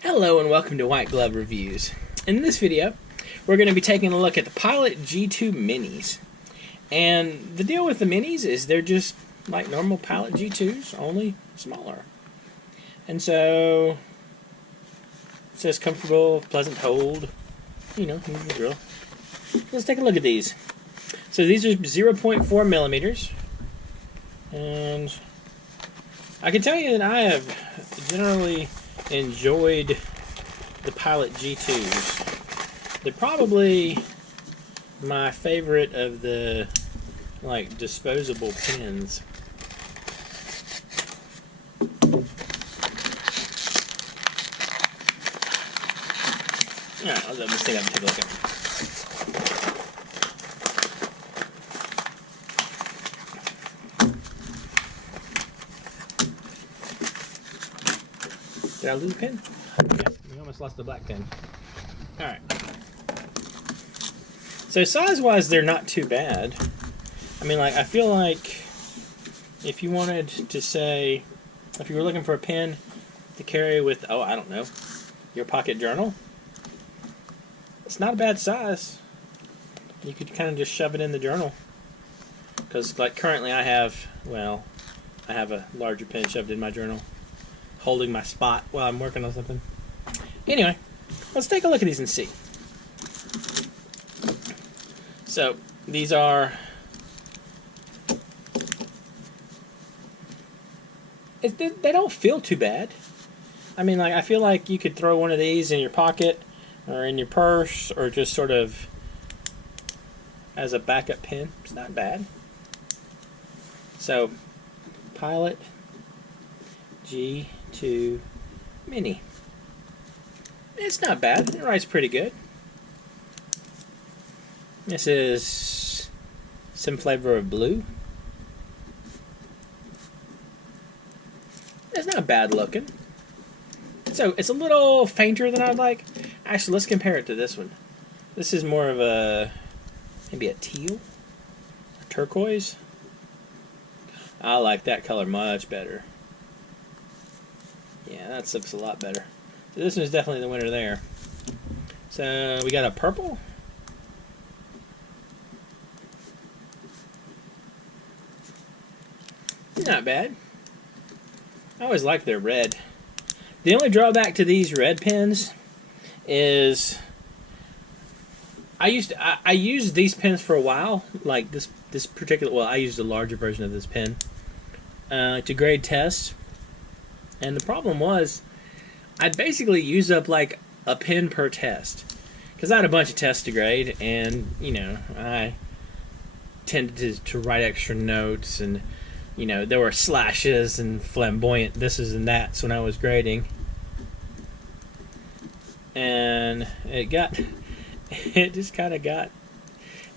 Hello and welcome to White Glove Reviews. In this video, we're going to be taking a look at the Pilot G2 Minis. And the deal with the Minis is they're just like normal Pilot G2s, only smaller. And so, it says comfortable, pleasant hold, you know, the drill. Let's take a look at these. So these are 0.4 millimeters. And I can tell you that I have generally enjoyed the Pilot G2s. They're probably my favorite of the disposable pens. Alright, let's open this thing up and take a look at it. Did I lose a pen? Yeah, we almost lost the black pen. Alright. So size-wise, they're not too bad. I mean, I feel like if you wanted to say, if you were looking for a pen to carry with, oh, I don't know, your pocket journal, it's not a bad size. You could kind of just shove it in the journal. Because, currently I have a larger pen shoved in my journal, holding my spot while I'm working on something. Anyway, let's take a look at these and see. So, these are... they don't feel too bad. I mean, I feel like you could throw one of these in your pocket, or in your purse, or just sort of as a backup pen. It's not bad. So, Pilot G2 Mini. It's not bad. It writes pretty good. This is some flavor of blue. It's not bad looking. So it's a little fainter than I'd like. Actually, let's compare it to this one. This is more of a, maybe a teal? A turquoise? I like that color much better. Yeah, that looks a lot better. So this one's definitely the winner there. So we got a purple. Not bad. I always like their red. The only drawback to these red pens is I used these pens for a while, like this particular. Well, I used a larger version of this pen to grade tests, and the problem was I'd basically use up a pen per test because I had a bunch of tests to grade, and I tended to write extra notes, and there were slashes and flamboyant thises and that's when I was grading. And it got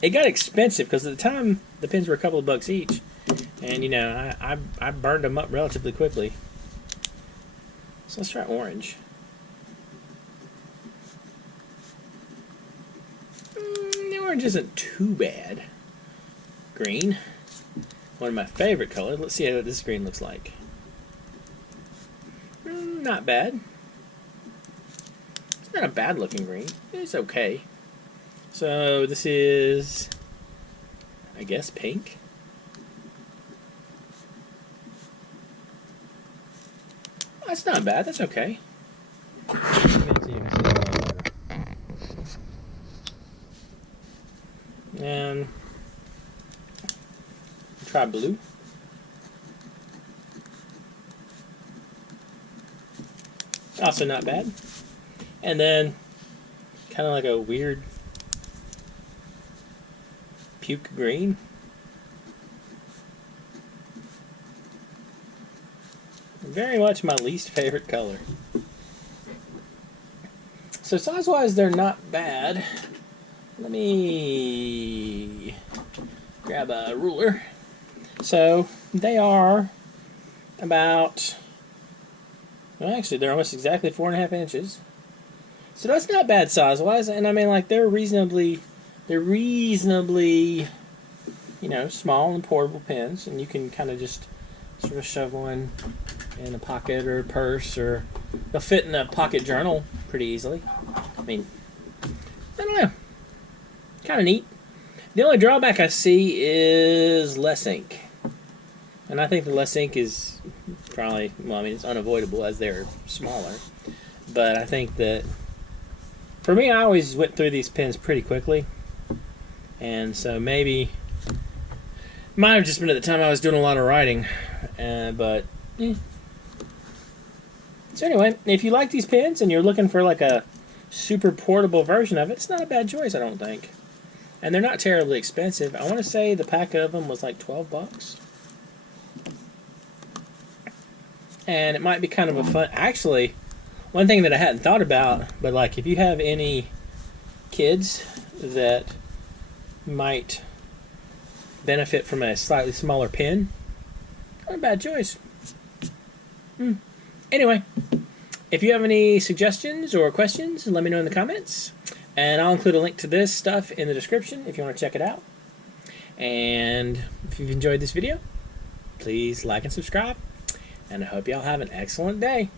expensive because at the time the pens were a couple of bucks each. And I burned them up relatively quickly. So let's try orange. The orange isn't too bad. Green. One of my favorite colors. Let's see what this green looks like. Not bad. It's not a bad looking green. It's okay. So this is, I guess, pink. That's not bad. That's okay. And try blue. Also not bad. And then kind of like a weird puke green. Very much my least favorite color. So size-wise, they're not bad. Let me grab a ruler. So they are about, well, actually they're almost exactly 4.5 inches. So that's not bad size-wise, and I mean, they're reasonably, small and portable pens, and you can kind of just sort of shove one in a pocket or purse, or they'll fit in a pocket journal pretty easily. I mean, I don't know. Kind of neat. The only drawback I see is less ink. And I think the less ink is probably, well, I mean, it's unavoidable as they're smaller. But I think that, for me, I always went through these pens pretty quickly. And so maybe, might have just been at the time I was doing a lot of writing. But, So anyway, if you like these pens and you're looking for like a super portable version of it, it's not a bad choice, I don't think. And they're not terribly expensive. I want to say the pack of them was like $12. And it might be kind of a fun... Actually, one thing that I hadn't thought about, but like if you have any kids that might benefit from a slightly smaller pen, not a bad choice. Anyway, if you have any suggestions or questions, let me know in the comments. And I'll include a link to this stuff in the description if you want to check it out. And if you've enjoyed this video, please like and subscribe. And I hope y'all have an excellent day.